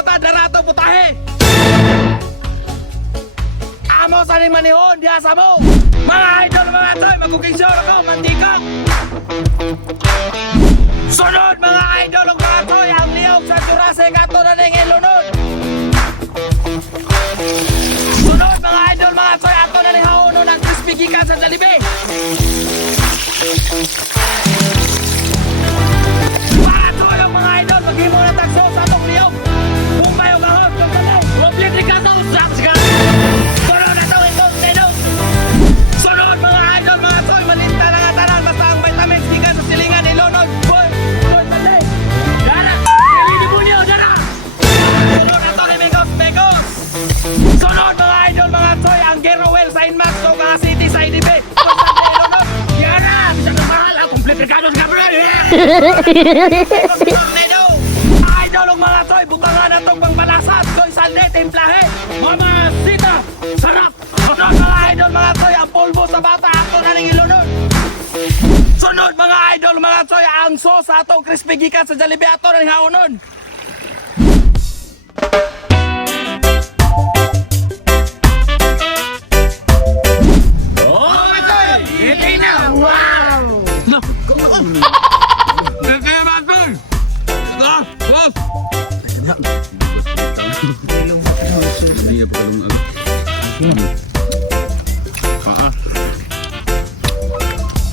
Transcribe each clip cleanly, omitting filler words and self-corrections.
bata darato putahe. Amo sa ni manihon diha sa mo. Mga idol mga toy, magkukinsyon ako, mantika. Sunod mga idol ng mga toy, ang liyog sa Jurassic ato na ning ilunod. Sunod mga idol mga toy, ato na ning haono ng crispy gikan sa Jollibee. Mga toy ang mga idol, maghimo na tagso sa atong liyog. Kung mayo kahon, kung kalay, complete ni kato, subscribe. Sunod na to, ito, sino? Sunod mga idol, mga toy, malinta na nga tanan, basta ang vitamins gikan sa silingan ni Lonod. Boy, malay. Dara! Hindi mo niyo, dara! Sunod na to ni Megos. Sunod mga idol, mga toy, ang Gerowell sa Inmax, so mga city sa IDB. Lonod, yara! Bisa na mahal, ang complete ni kato sa kabral. Idol ng mga toy, bukangan na itong pangbalasat. Toy salde, templahe. Mamacita, sarap. Sunod mga idol, mga toy, ang pulbo sa bata, ato na ning ilunod. Sunod mga idol, mga toy, ang sauce sa atong crispy gikan sa Jollibee, ato na ning haonon. Oh my God! Ito na! Wow! Kaya matol! Ah! Boss! Hindi pa kalong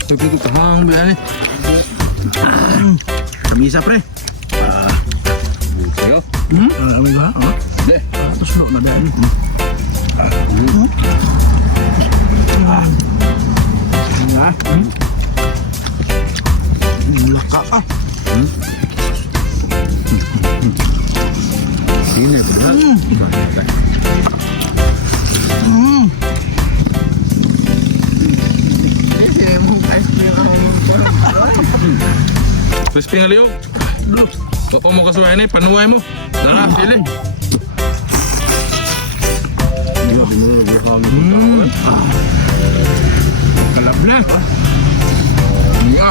Tapi itu tahang biar ni. Kamisa pre. Yo. Ano ba? Deh. Tapos lo na dali. Ya. Laka ah. Ini benar. Crispy nga liyog. Baka mo kasuhay na panuhay mo. Dara, pili. Kalab na. Ya.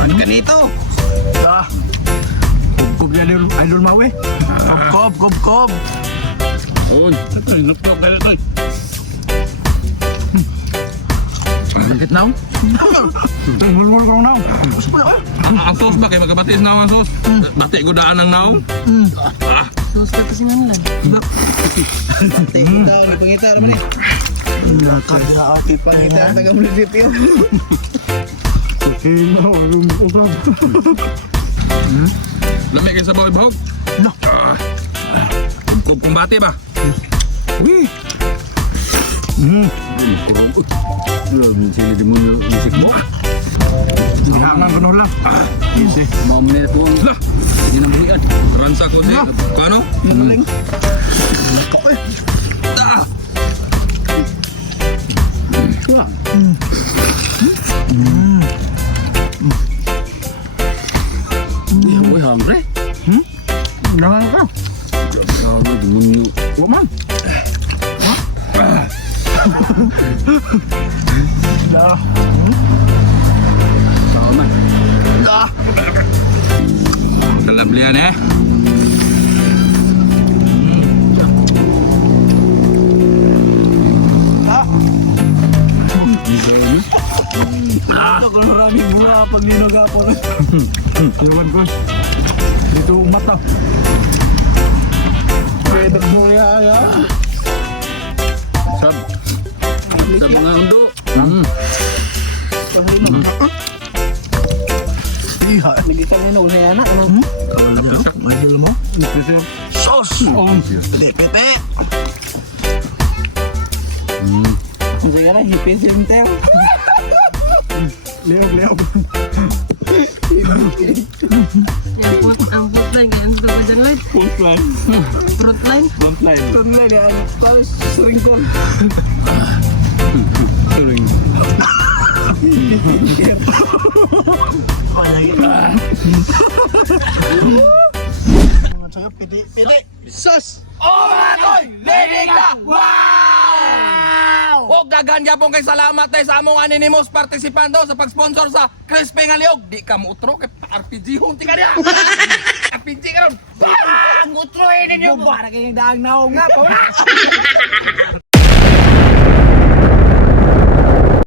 Ano ka nito? Kob dia idol mawe. Kob. Oh, lutok ka na ito. Bakit now? Mulmul ko now. Ang sauce ba kayo magkabatis na ang sauce? Bati ko daan ng naong. Sauce ka kasi nga lang. Tingitaw, pangita naman eh. Nakakaki pangita taga munisipyo. Okay, now usap. Lamig kayo sa bawal bahog? No. Kumbati ba? Uy. Sini di mundo musik mo. Hangan ko na lang. Isi, mau menit po. Lah, Hindi na manian. ransa ko si... Paano? Maling. Lako eh. Ah! Boy hungry. Jangan ka. Sabi di mundo. Waman. Dah. Sama. Dah. Kalablian eh. Ito kalau maraming bunga pag ninagapon. Ewan ko. Dito umat na. Pwede mo ya. Sab. Sab nga undo. Iya. Lagi kami nung saya anak. Kalau niya, mahal mo. Sos. Lepete. Saya kan hipin sintel. Leog. Ang food line kan sudah berjalan. Fruit line. Fruit line. Front line. Front line ya. Terus sering kong. Sering. Saya pede. Sos. Oh mga toy! Leading ka! Wow! Og daghan gyapon kay salamat tay sa among anonymous participando sa pag-sponsor sa Crispy nga Liog. Di ka mo utro kay RPG hong tika dia. RPG karon. Ang utro ninyo. Para kayong daang naong nga pa.